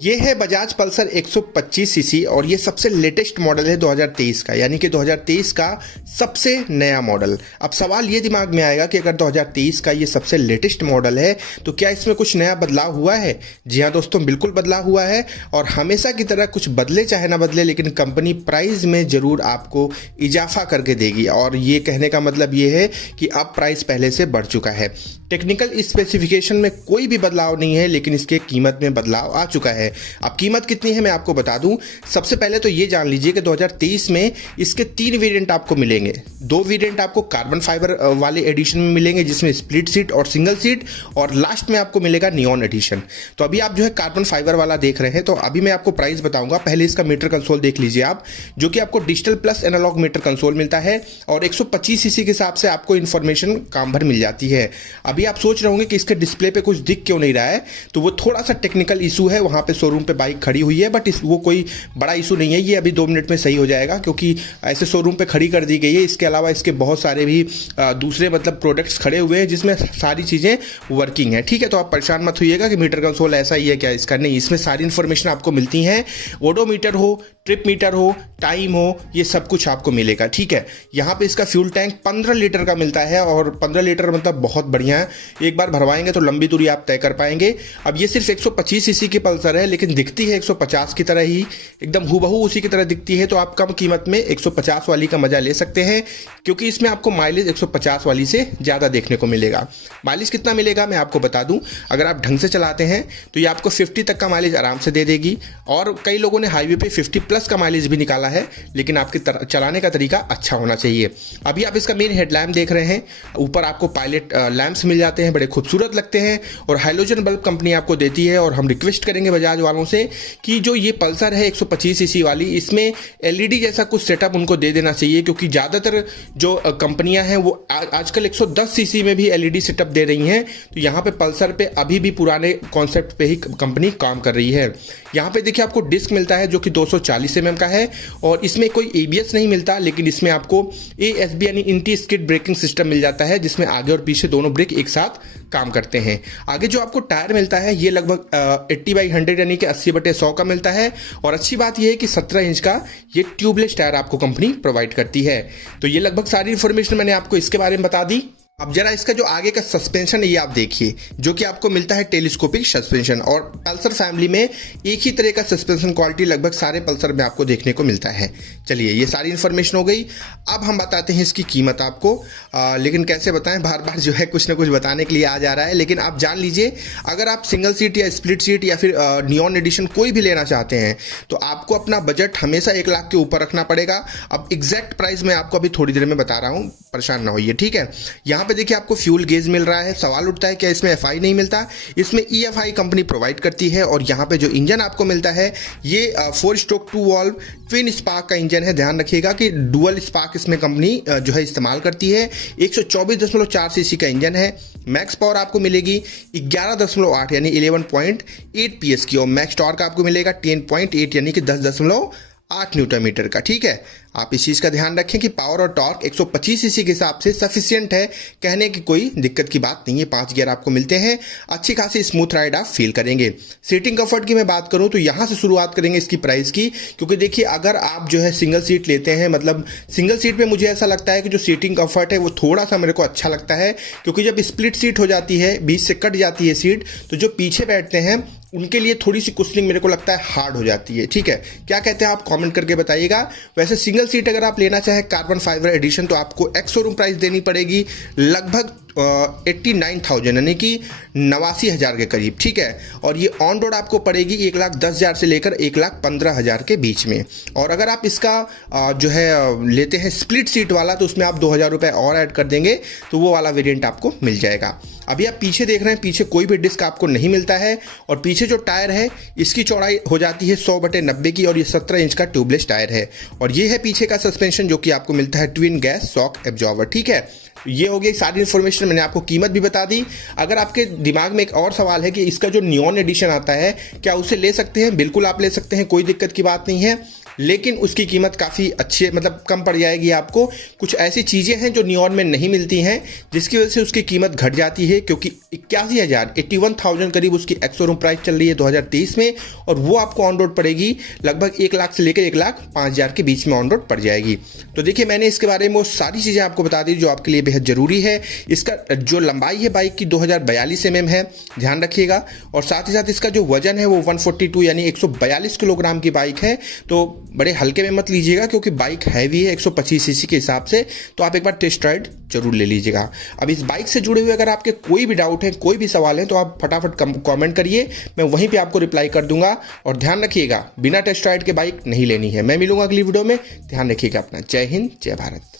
ये है Bajaj Pulsar 125 CC और ये सबसे लेटेस्ट मॉडल है 2023 का, यानी कि 2023 का सबसे नया मॉडल। अब सवाल ये दिमाग में आएगा कि अगर 2023 का ये सबसे लेटेस्ट मॉडल है तो क्या इसमें कुछ नया बदलाव हुआ है? जी हाँ दोस्तों, बिल्कुल बदलाव हुआ है और हमेशा की तरह कुछ बदले चाहे ना बदले, लेकिन कंपनी प्राइस में जरूर आपको इजाफा करके देगी। और ये कहने का मतलब ये है कि अब प्राइस पहले से बढ़ चुका है। टेक्निकल स्पेसिफिकेशन में कोई भी बदलाव नहीं है, लेकिन इसके कीमत में बदलाव आ चुका है। अब कीमत कितनी है मैं आपको बता दूं। सबसे पहले तो ये जान लीजिए कि 2023 में इसके 3 वेरिएंट आपको मिलेंगे। 2 वेरिएंट आपको कार्बन फाइबर वाले एडिशन में मिलेंगे जिसमें स्प्लिट सीट और सिंगल सीट, और लास्ट में आपको मिलेगा नियॉन एडिशन। तो अभी आप जो है कार्बन फाइबर वाला देख रहे हैं, तो अभी मैं आपको प्राइस बताऊंगा। पहले इसका मीटर कंसोल देख लीजिए आप, जो कि आपको digital plus analogue meter console मिलता है और 125 सीसी के हिसाब से आपको इन्फॉर्मेशन काम भर मिल जाती है। अभी आप सोच रहे होंगे कि इसके डिस्प्ले पे कुछ दिख क्यों नहीं रहा है, तो वो थोड़ा सा टेक्निकल इशू है। वहां पे शोरूम पे बाइक खड़ी हुई है, बट वो कोई बड़ा इशू नहीं है। ये अभी 2 मिनट में सही हो जाएगा, क्योंकि ऐसे शोरूम पे खड़ी कर दी गई है। इसके अलावा इसके बहुत सारे भी दूसरे मतलब प्रोडक्ट्स खड़े हुए हैं जिसमें सारी चीज़ें वर्किंग है। ठीक है, तो आप परेशान मत होइएगा कि मीटर कंसोल ऐसा ही है क्या इसका। नहीं, इसमें सारी इन्फॉर्मेशन आपको मिलती है। ओडोमीटर हो, ट्रिप मीटर हो, टाइम हो, ये सब कुछ आपको मिलेगा। ठीक है, यहाँ पे इसका फ्यूल टैंक 15 लीटर का मिलता है और 15 लीटर मतलब बहुत बढ़िया है। एक बार भरवाएंगे तो लंबी दूरी आप तय कर पाएंगे। अब ये सिर्फ 125 सीसी की पल्सर है, लेकिन दिखती है 150 की तरह ही, एकदम हूबहू उसी की तरह दिखती है। तो आप कम कीमत में 150 वाली का मजा ले सकते हैं, क्योंकि इसमें आपको माइलेज 150 वाली से ज़्यादा देखने को मिलेगा। माइलेज कितना मिलेगा मैं आपको बता दूं। अगर आप ढंग से चलाते हैं तो ये आपको 50 तक का माइलेज आराम से दे देगी, और कई लोगों ने हाईवे पे 50 प्लस का माइलेज भी निकाला है, लेकिन आपके चलाने का तरीका अच्छा होना चाहिए। अभी आप इसका मेन हेडलैम्प देख रहे हैं, ऊपर आपको पायलट लैंप्स मिल जाते हैं, बड़े खूबसूरत लगते हैं और हाइलोजन बल्ब कंपनी आपको देती है। और हम रिक्वेस्ट करेंगे बजाज वालों से कि जो ये पल्सर है 125 सीसी वाली, इसमें एलईडी जैसा कुछ सेटअप उनको दे देना चाहिए, क्योंकि ज़्यादातर जो कंपनियां हैं वो आजकल 110 सीसी में भी एलईडी सेटअप दे रही हैं। तो यहाँ पे पल्सर पे अभी भी पुराने कॉन्सेप्ट पे ही कंपनी काम कर रही है। यहाँ पे देखिए आपको डिस्क मिलता है जो कि 240 mm का है, और इसमें कोई एबीएस नहीं मिलता, लेकिन इसमें आपको एएसबी यानी एंटी स्किड ब्रेकिंग सिस्टम मिल जाता है, जिसमें आगे और पीछे दोनों ब्रेक एक साथ काम करते हैं। आगे जो आपको टायर मिलता है ये लगभग 80/100 यानी कि 80/100 का मिलता है, और अच्छी बात यह है कि 17 इंच का ये ट्यूबलेस टायर आपको कंपनी प्रोवाइड करती है। तो ये लगभग सारी इंफॉर्मेशन मैंने आपको इसके बारे में बता दी। अब जरा इसका जो आगे का सस्पेंशन है ये आप देखिए, जो कि आपको मिलता है टेलीस्कोपिक सस्पेंशन, और पल्सर फैमिली में एक ही तरह का सस्पेंशन क्वालिटी लगभग सारे पल्सर में आपको देखने को मिलता है। चलिए, ये सारी इन्फॉर्मेशन हो गई। अब हम बताते हैं इसकी कीमत आपको, लेकिन कैसे बताएं, बार बार जो है कुछ ना कुछ बताने के लिए आ जा रहा है। लेकिन आप जान लीजिए, अगर आप सिंगल सीट या स्प्लिट सीट या फिर नियॉन एडिशन कोई भी लेना चाहते हैं तो आपको अपना बजट हमेशा 1 लाख के ऊपर रखना पड़ेगा। अब एग्जैक्ट प्राइस मैं आपको अभी थोड़ी देर में बता रहा हूँ, परेशान ना होइए। ठीक है, यहाँ पे देखिए आपको फ्यूल गेज मिल रहा है। सवाल उठता है क्या इसमें एफआई नहीं मिलता? इसमें ईएफआई कंपनी प्रोवाइड करती है। और यहाँ पे जो इंजन आपको मिलता है ये 4 स्ट्रोक 2 वॉल्व ट्विन स्पार्क का इंजन है। ध्यान रखिएगा कि डुअल स्पार्क इसमें कंपनी जो है इस्तेमाल करती है। 124.4 सीसी का इंजन है। मैक्स पावर आपको मिलेगी 11.8 यानी 11.8 PS की, और मैक्स टॉर्क आपको मिलेगा 10.8 यानी कि 10.8 न्यूटन मीटर का। ठीक है, आप इस चीज़ का ध्यान रखें कि पावर और टॉर्क 125 सीसी के हिसाब से सफिशिएंट है, कहने की कोई दिक्कत की बात नहीं है। 5 गियर आपको मिलते हैं, अच्छी खासी स्मूथ राइड आप फील करेंगे। सीटिंग कंफर्ट की मैं बात करूं तो यहाँ से शुरुआत करेंगे इसकी प्राइस की, क्योंकि देखिए अगर आप जो है सिंगल सीट लेते हैं, मतलब सिंगल सीट पे मुझे ऐसा लगता है कि जो सीटिंग कंफर्ट है वो थोड़ा सा मेरे को अच्छा लगता है, क्योंकि जब स्प्लिट सीट हो जाती है, बीच से कट जाती है सीट, तो जो पीछे बैठते हैं उनके लिए थोड़ी सी कुशनिंग मेरे को लगता है हार्ड हो जाती है। ठीक है, क्या कहते हैं आप कमेंट करके बताइएगा। वैसे सिंगल सीट अगर आप लेना चाहे कार्बन फाइबर एडिशन तो आपको एक्स शोरूम प्राइस देनी पड़ेगी लगभग 89,000 यानी कि 89,000 के करीब। ठीक है, और ये ऑन रोड आपको पड़ेगी 1,10,000 से लेकर 1,15,000 के बीच में। और अगर आप इसका जो है लेते हैं स्प्लिट सीट वाला तो उसमें आप 2,000 रुपये और ऐड कर देंगे तो वो वाला वेरिएंट आपको मिल जाएगा। अभी आप पीछे देख रहे हैं, पीछे कोई भी डिस्क आपको नहीं मिलता है, और पीछे जो टायर है इसकी चौड़ाई हो जाती है 100/90 की, और ये 17 इंच का ट्यूबलेस टायर है। और ये है पीछे का सस्पेंशन जो कि आपको मिलता है ट्विन गैस शॉक एब्जॉर्बर। ठीक है, ये हो गई सारी इन्फॉर्मेशन, मैंने आपको कीमत भी बता दी। अगर आपके दिमाग में एक और सवाल है कि इसका जो नियॉन एडिशन आता है क्या उसे ले सकते हैं, बिल्कुल आप ले सकते हैं, कोई दिक्कत की बात नहीं है। लेकिन उसकी कीमत काफ़ी अच्छी मतलब कम पड़ जाएगी आपको। कुछ ऐसी चीज़ें हैं जो नियॉन में नहीं मिलती हैं, जिसकी वजह से उसकी कीमत घट जाती है, क्योंकि 81,000 करीब उसकी एक्स शोरूम प्राइस चल रही है 2023 में, और वो आपको ऑन रोड पड़ेगी लगभग 1 लाख से लेकर 1,05,000 के बीच में ऑन रोड पड़ जाएगी। तो देखिए, मैंने इसके बारे में वो सारी चीज़ें आपको बता दी जो आपके लिए बेहद ज़रूरी है। इसका जो लंबाई है बाइक की 2042 mm है, ध्यान रखिएगा, और साथ ही साथ इसका जो वजन है वो 142 यानी 142 किलोग्राम की बाइक है। तो बड़े हल्के में मत लीजिएगा, क्योंकि बाइक हैवी है 125 सीसी के हिसाब से। तो आप एक बार टेस्ट राइड जरूर ले लीजिएगा। अब इस बाइक से जुड़े हुए अगर आपके कोई भी डाउट है, कोई भी सवाल है, तो आप फटाफट कमेंट करिए, मैं वहीं पे आपको रिप्लाई कर दूंगा। और ध्यान रखिएगा, बिना टेस्ट राइड के बाइक नहीं लेनी है। मैं मिलूंगा अगली वीडियो में। ध्यान रखिएगा अपना। जय हिंद, जय भारत।